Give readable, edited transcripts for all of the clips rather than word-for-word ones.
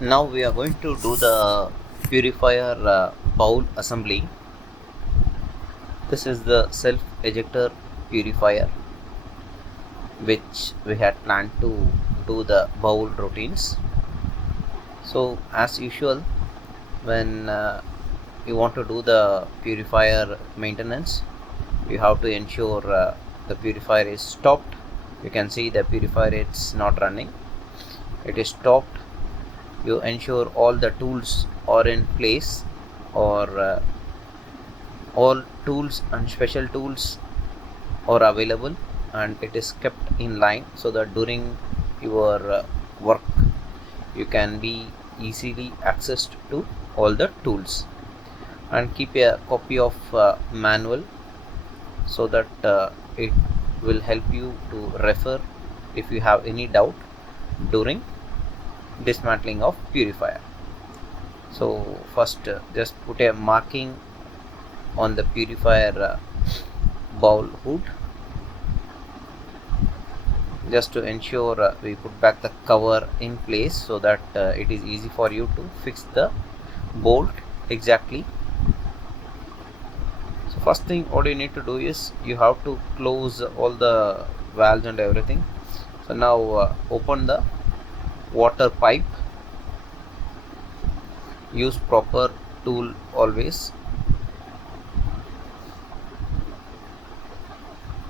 Now we are going to do the purifier bowl assembly. This is the self ejector purifier which we had planned to do the bowl routines. So as usual, when you want to do the purifier maintenance, you have to ensure the purifier is stopped. You can see the purifier is not running, it is stopped. You ensure all the tools are in place, or all tools and special tools are available and it is kept in line, so that during your work you can be easily accessed to all the tools. And keep a copy of manual, so that it will help you to refer if you have any doubt during dismantling of purifier. So first just put a marking on the purifier bowl hood, just to ensure we put back the cover in place, so that it is easy for you to fix the bolt exactly. So first thing what you need to do is you have to close all the valves and everything. So now open the water pipe, use proper tool always.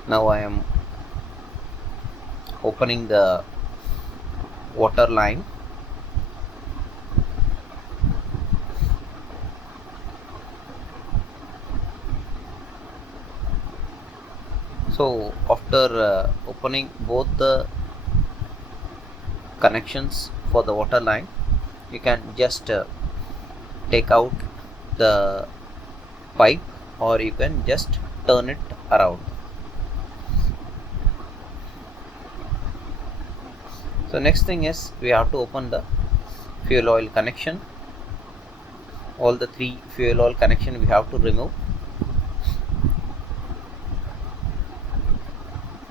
Now I am opening the water line. So after opening both the connections for the water line, you can just take out the pipe, or you can just turn it around. So next thing is we have to open the fuel oil connection. All the three fuel oil connection we have to remove.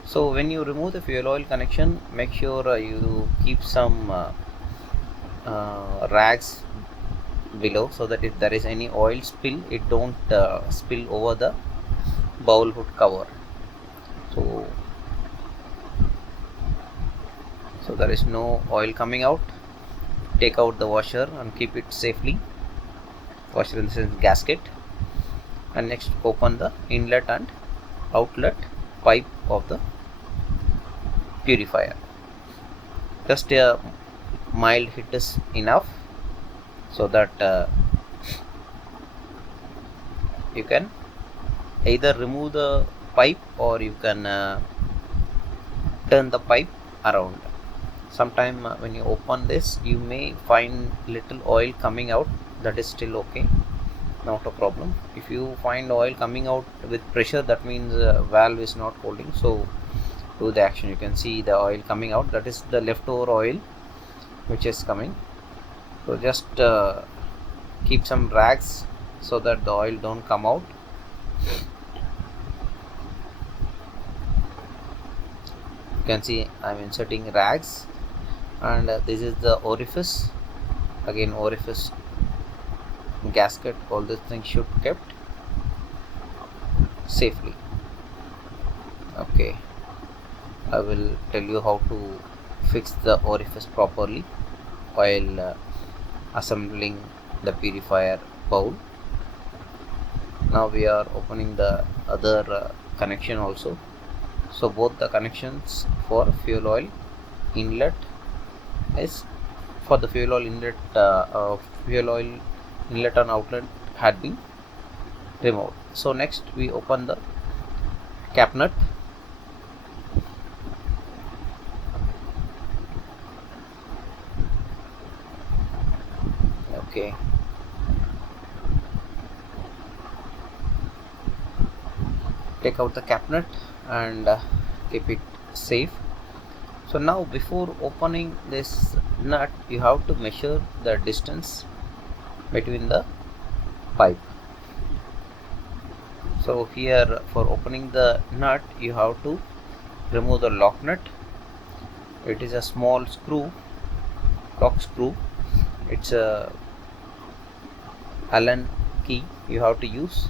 So when you remove the fuel oil connection, make sure you keep some rags below, so that if there is any oil spill, it don't spill over the bowl hood cover. So there is no oil coming out. Take out the washer and keep it safely. Washer in the sense gasket. And next open the inlet and outlet pipe of the purifier. Just a mild hit is enough, so that you can either remove the pipe, or you can turn the pipe around. Sometime when you open this, you may find little oil coming out. That is still okay, not a problem. If you find oil coming out with pressure, that means valve is not holding. So do the action. You can see the oil coming out, that is the leftover oil which is coming. So just keep some rags so that the oil don't come out. You can see I'm inserting rags, and this is the orifice. Again, orifice, gasket, all these things should kept safely. Okay, I will tell you how to fix the orifice properly while assembling the purifier bowl. Now we are opening the other connection also. So both the connections for fuel oil inlet is for the fuel oil inlet, and outlet had been removed. So next we open the cap nut. Okay, take out the cap nut and keep it safe. So now before opening this nut, you have to measure the distance between the pipe. So here, for opening the nut, you have to remove the lock nut. It is a small screw, lock screw. It's a Allen key you have to use.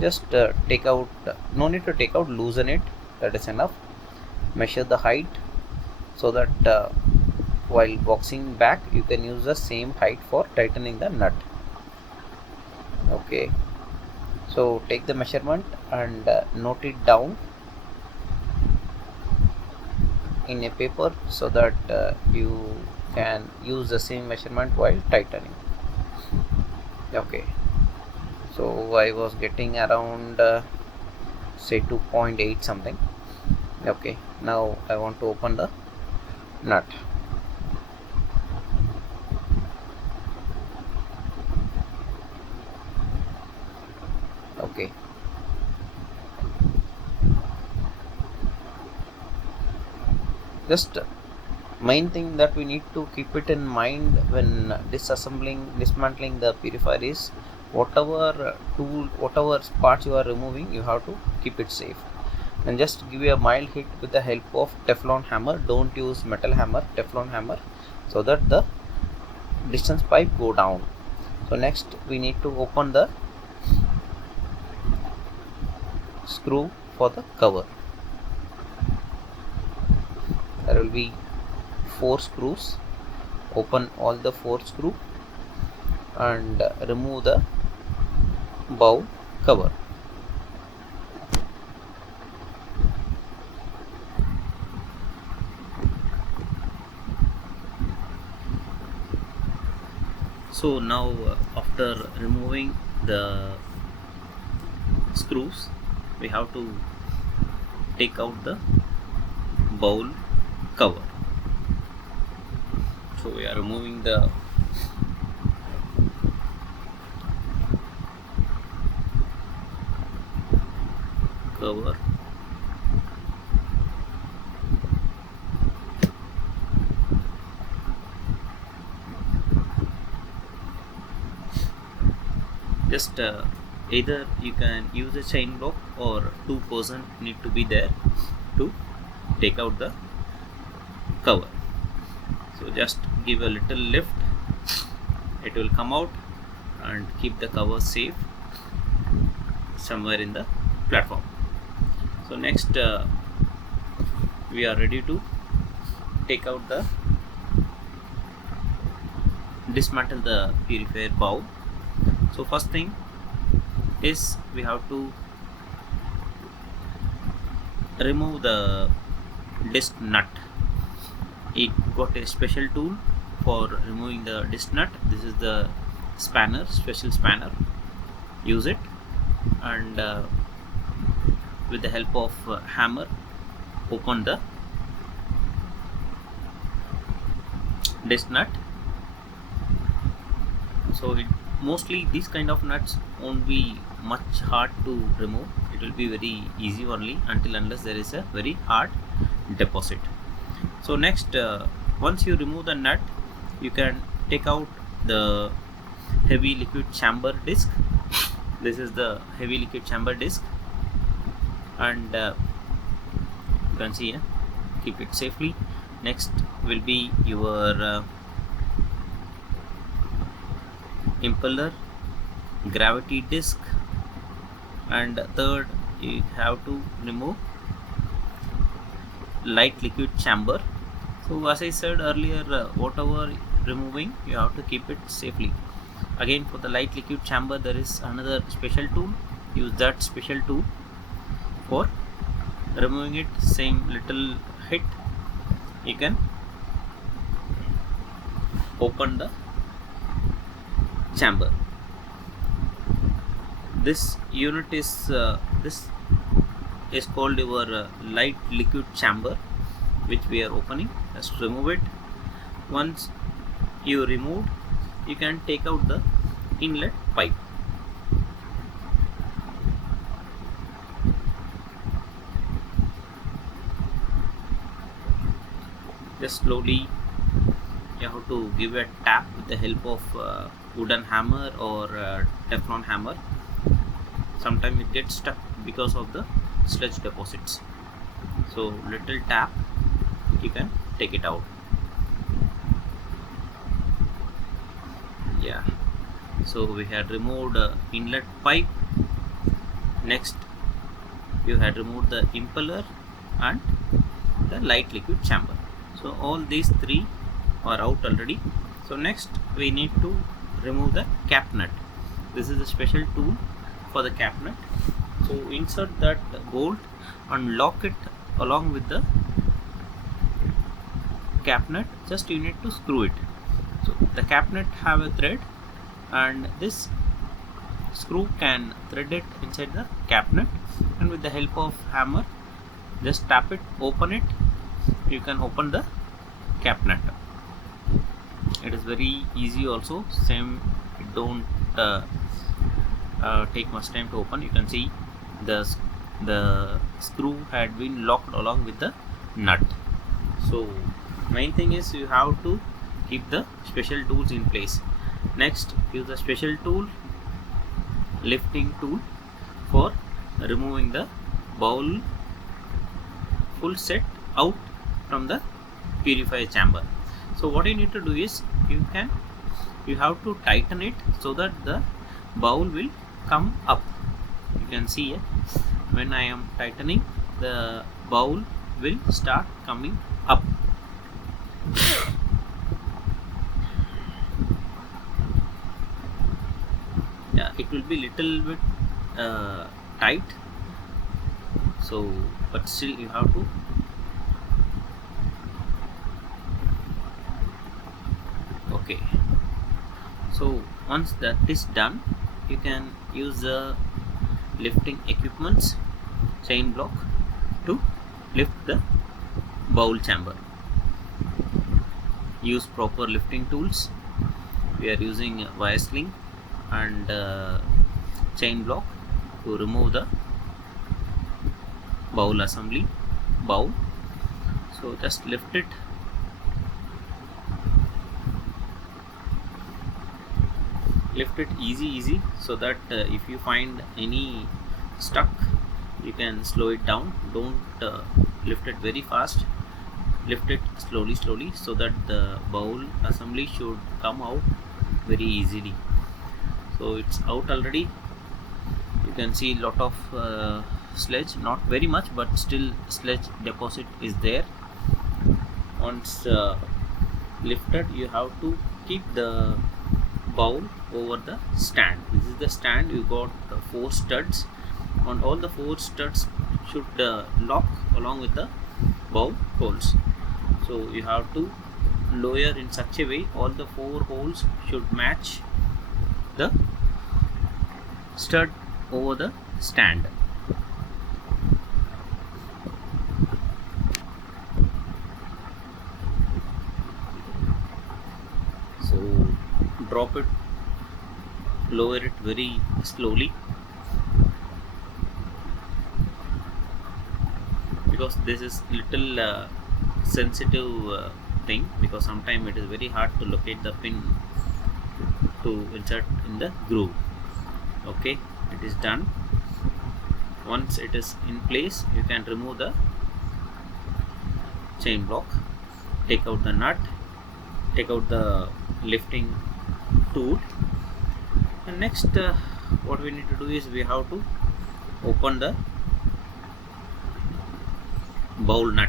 Just take out, no need to take out, loosen it, that is enough. Measure the height so that while boxing back you can use the same height for tightening the nut. Okay, so take the measurement and note it down in a paper so that you can use the same measurement while tightening. Okay, so I was getting around say 2.8 something. Okay, now I want to open the nut. Okay, just main thing that we need to keep it in mind when dismantling the purifier is whatever whatever parts you are removing, you have to keep it safe, and just give you a mild hit with the help of Teflon hammer. Don't use metal hammer, Teflon hammer, so that the distance pipe go down. So next we need to open the screw for the cover. There will be 4 screws. Open all the 4 screws and remove the bowl cover. So now after removing the screws, we have to take out the bowl cover. So we are removing the cover. Just either you can use a chain block or 2 person need to be there to take out the cover. So just give a little lift, it will come out, and keep the cover safe somewhere in the platform. So next we are ready to take out the dismantle the purifier bowl. So first thing is we have to remove the disc nut. It got a special tool for removing the disc nut. This is the spanner, special spanner. Use it, and with the help of hammer, open the disc nut. So mostly these kind of nuts won't be much hard to remove. It will be very easy only unless there is a very hard deposit. So next once you remove the nut, you can take out the heavy liquid chamber disc. This is the heavy liquid chamber disc, and you can see keep it safely. Next will be your impeller, gravity disc, and third you have to remove light liquid chamber. So as I said earlier, whatever removing, you have to keep it safely. Again, for the light liquid chamber, there is another special tool. Use that special tool for removing it. Same little hit, you can open the chamber. This unit is called your light liquid chamber, which we are opening. Just remove it. Once you remove, you can take out the inlet pipe. Just slowly you have to give a tap with the help of wooden hammer or Teflon hammer. Sometimes it gets stuck because of the sludge deposits. So little tap, you can take it out. So we had removed inlet pipe. Next you had removed the impeller and the light liquid chamber. So all these three are out already. So next we need to remove the cap nut. This is a special tool for the cap nut. So insert that bolt and lock it along with the cap nut. Just you need to screw it. So the cap nut have a thread, and this screw can thread it inside the cap nut, and with the help of hammer just tap it, open it, you can open the cap nut. It is very easy also, same, it don't take much time to open. You can see the screw had been locked along with the nut. So main thing is you have to keep the special tools in place. Next, use the special tool, lifting tool, for removing the bowl full set out from the purifier chamber. So what you need to do is you have to tighten it so that the bowl will come up. You can see when I am tightening, the bowl will start coming up. Yeah, it will be little bit tight, so but still you have to. Okay, so once that is done, you can use the lifting equipments, chain block, to lift the bowl chamber. Use proper lifting tools. We are using wire sling and chain block to remove the bowl assembly bowl. So just lift it. Lift it easy, so that if you find any stuck, you can slow it down. Don't lift it very fast. Lift it slowly, so that the bowl assembly should come out very easily. So it's out already. You can see lot of sludge, not very much, but still sludge deposit is there. Once lifted, you have to keep the bowl over the stand. This is the stand. You got 4 studs, and all the 4 studs should lock along with the bowl holes. So you have to lower in such a way all the 4 holes should match the stud over the stand. So drop it, lower it very slowly, because this is little sensitive thing, because sometimes it is very hard to locate the pin to insert in the groove. Okay, it is done. Once it is in place, you can remove the chain block, take out the nut, take out the lifting tool, and next what we need to do is we have to open the bowl nut.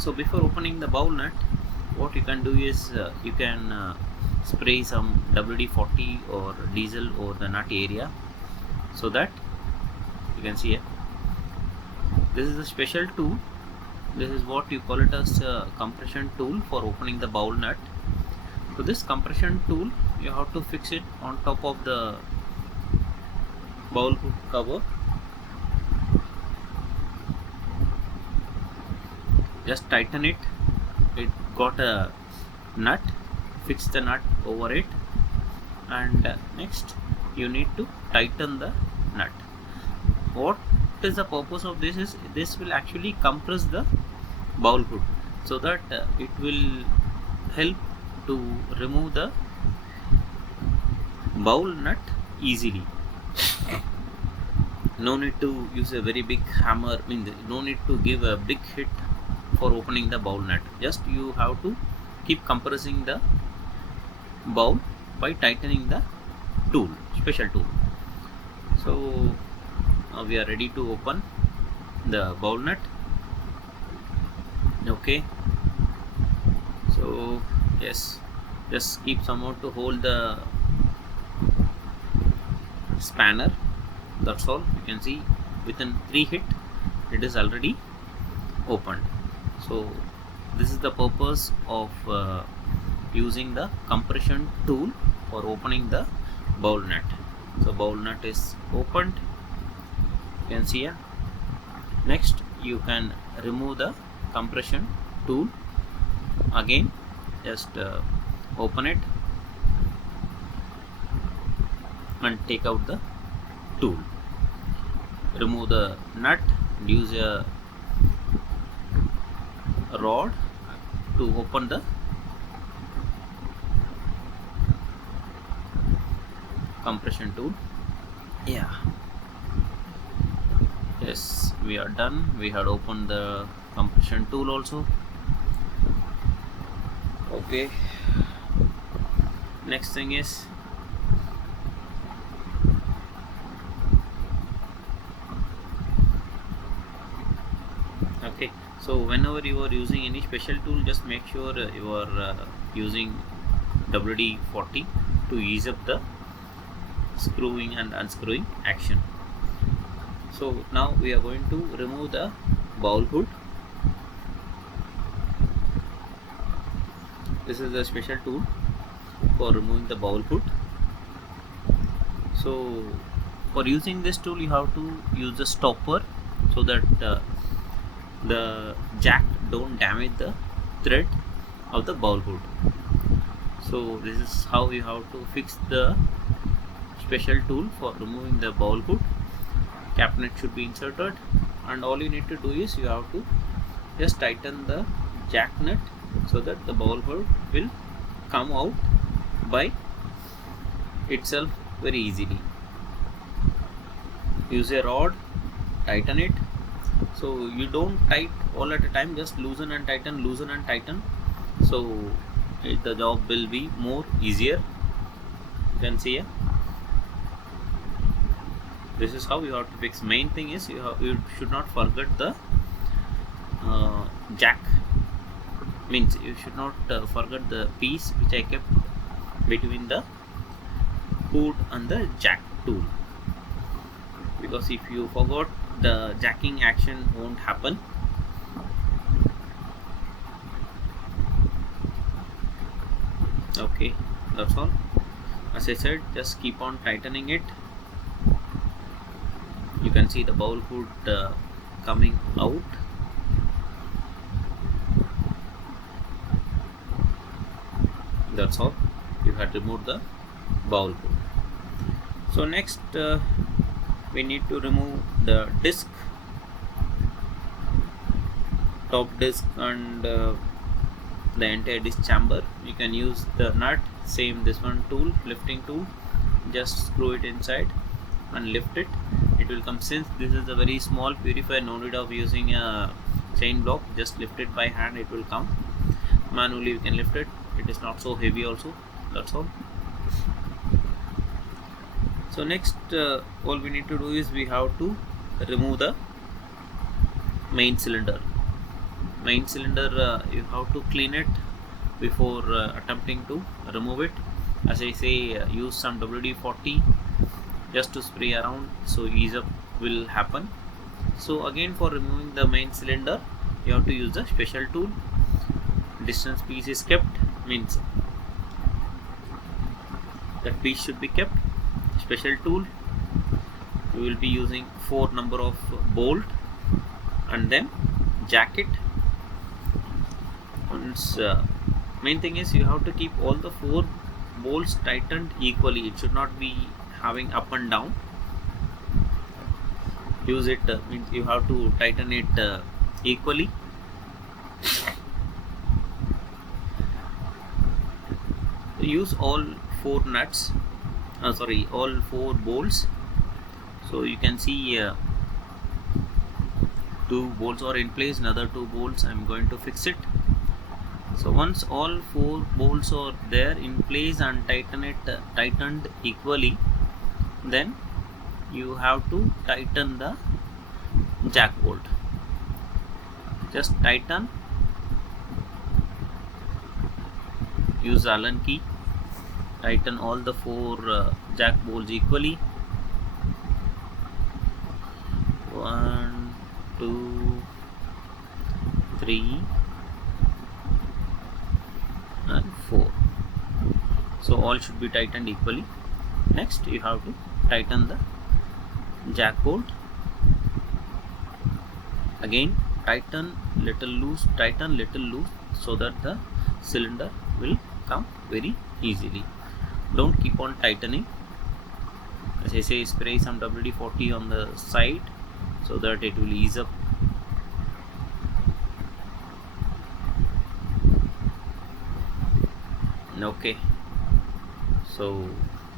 So before opening the bowl nut, what you can do is you can spray some WD-40 or diesel over the nut area, so that you can see this is a special tool. This is what you call it as a compression tool for opening the bowl nut. So this compression tool, you have to fix it on top of the bowl hood cover. Just tighten it. It got a nut. Fix the nut over it, and next you need to tighten the nut. What is the purpose of this is this will actually compress the bowl hood, so that it will help to remove the bowl nut easily. No need to use a very big hammer, no need to give a big hit for opening the bowl nut. Just you have to keep compressing the bowl by tightening the tool, special tool. So now we are ready to open the bowl nut. Okay, so yes, just keep somehow to hold the spanner. That's all. You can see within 3 hit it is already opened. So this is the purpose of using the compression tool for opening the bowl nut. So bowl nut is opened, you can see here. Next you can remove the compression tool. Again just open it and take out the tool. Remove the nut and use a rod to open the compression tool. Yeah, yes, we are done. We had opened the compression tool also. Okay, next thing is okay, so whenever you are using any special tool, just make sure you are using WD-40 to ease up the screwing and unscrewing action. So now we are going to remove the bowl hood. This is a special tool for removing the bowl hood. So for using this tool you have to use the stopper so that the jack don't damage the thread of the bowl hood. So this is how you have to fix the special tool for removing the bowl hood. Cap nut should be inserted, and all you need to do is you have to just tighten the jack nut so that the bowl hood will come out by itself very easily. Use a rod, tighten it. So you don't tight all at a time, just loosen and tighten, loosen and tighten. So the job will be more easier. You can see here. This is how you have to fix. Main thing is you should not forget the jack. Means you should not forget the piece which I kept between the hood and the jack tool. Because if you forgot, the jacking action won't happen. Okay, that's all. As I said, just keep on tightening it. You can see the bowl hood coming out. That's all. You had removed the bowl hood. So next we need to remove the disc, top disc, and the entire disc chamber. You can use the nut, same this one tool, lifting tool. Just screw it inside and lift it. It will come. Since this is a very small purifier, no need of using a chain block. Just lift it by hand, it will come. Manually you can lift it. It is not so heavy also. That's all. So next all we need to do is we have to remove the main cylinder. Main cylinder you have to clean it before attempting to remove it. As I say, use some WD-40 just to spray around, so ease up will happen. So again, for removing the main cylinder you have to use the special tool. Distance piece is kept, means that piece should be kept. Special tool, you will be using 4 number of bolt and then jack it. Once main thing is you have to keep all the 4 bolts tightened equally. It should not be having up and down. Use it means you have to tighten it equally. Use all 4 nuts, all 4 bolts. So you can see 2 bolts are in place, another 2 bolts I'm going to fix it. So once all 4 bolts are there in place and tightened equally, then you have to tighten the jack bolt. Just tighten, use Allen key, tighten all the 4 jack bolts equally. 1, 2, 3 and 4. So all should be tightened equally. Next you have to tighten the jack bolt. Again tighten little loose, so that the cylinder will come very easily. Don't keep on tightening. As I say, spray some WD-40 on the side so that it will ease up. Okay, so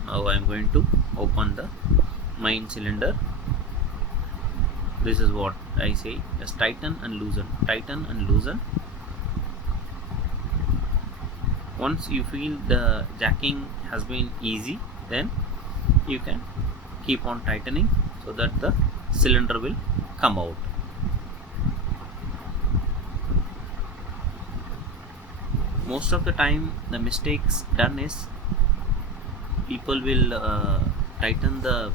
now I am going to open the main cylinder. This is what I say, just tighten and loosen, tighten and loosen. Once you feel the jacking has been easy, then you can keep on tightening so that the cylinder will come out. Most of the time the mistakes done is people will tighten the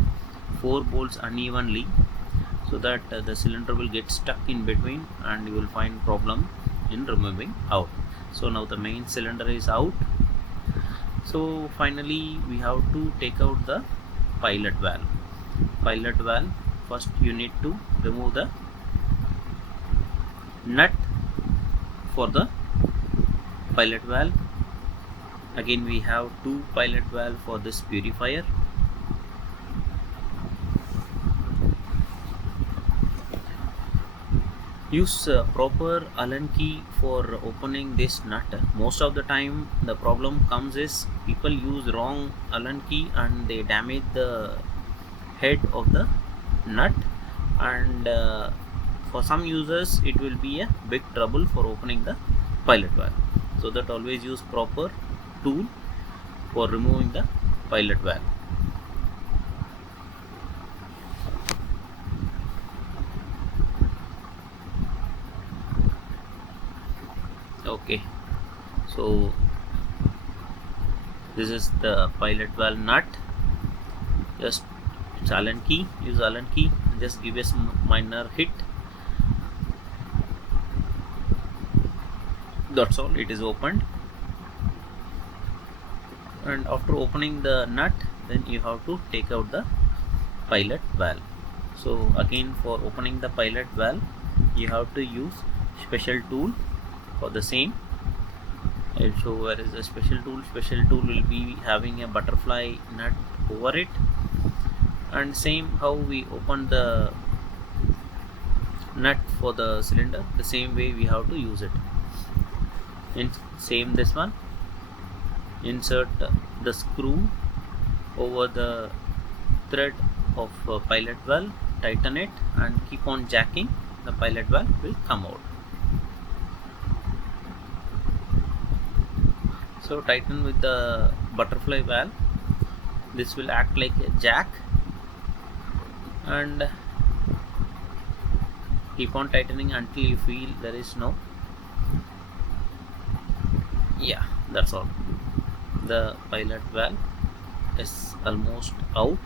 4 bolts unevenly, so that the cylinder will get stuck in between and you will find problem in removing out. So now the main cylinder is out. So finally we have to take out the pilot valve. First you need to remove the nut for the pilot valve. Again we have 2 pilot valve for this purifier. Use proper Allen key for opening this nut. Most of the time the problem comes is people use wrong Allen key and they damage the head of the nut, and for some users it will be a big trouble for opening the pilot valve. So that always use proper tool for removing the pilot valve. Okay, so this is the pilot valve nut. Just use Allen key, just give a minor hit. That's all, it is opened. And after opening the nut, then you have to take out the pilot valve. So again, for opening the pilot valve you have to use special tool for the same. I'll show where is the special tool. Special tool will be having a butterfly nut over it, and same how we open the nut for the cylinder, the same way we have to use it. In same this one, insert the screw over the thread of pilot valve, tighten it and keep on jacking, the pilot valve will come out. So tighten with the butterfly valve, this will act like a jack, and keep on tightening until you feel there is no, yeah, that's all. The pilot valve is almost out,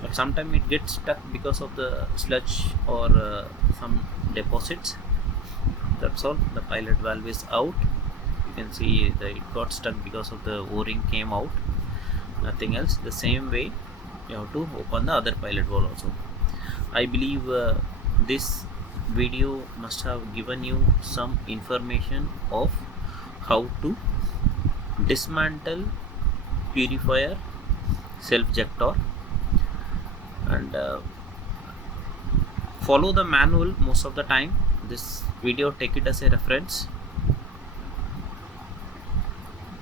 but sometimes it gets stuck because of the sludge or some deposits. That's all, the pilot valve is out. You can see that it got stuck because of the o-ring came out, nothing else. The same way you have to open the other pilot valve also. I believe this video must have given you some information of how to dismantle purifier self-jector, and follow the manual most of the time. This video, take it as a reference.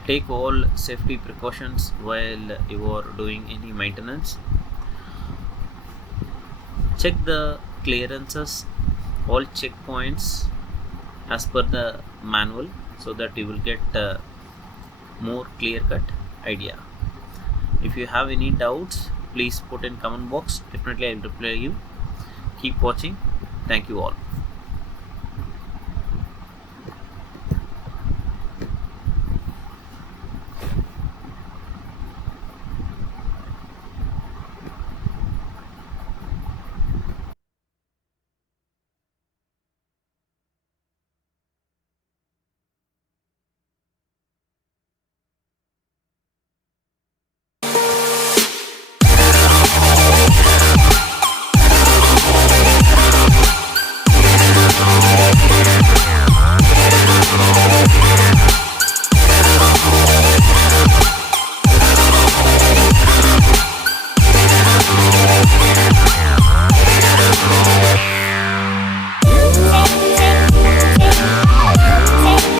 Take all safety precautions while you are doing any maintenance. check the clearances, all checkpoints as per the manual, so that you will get more clear cut idea. If you have any doubts, please put in comment box. Definitely I will reply you. Keep watching. Thank you all.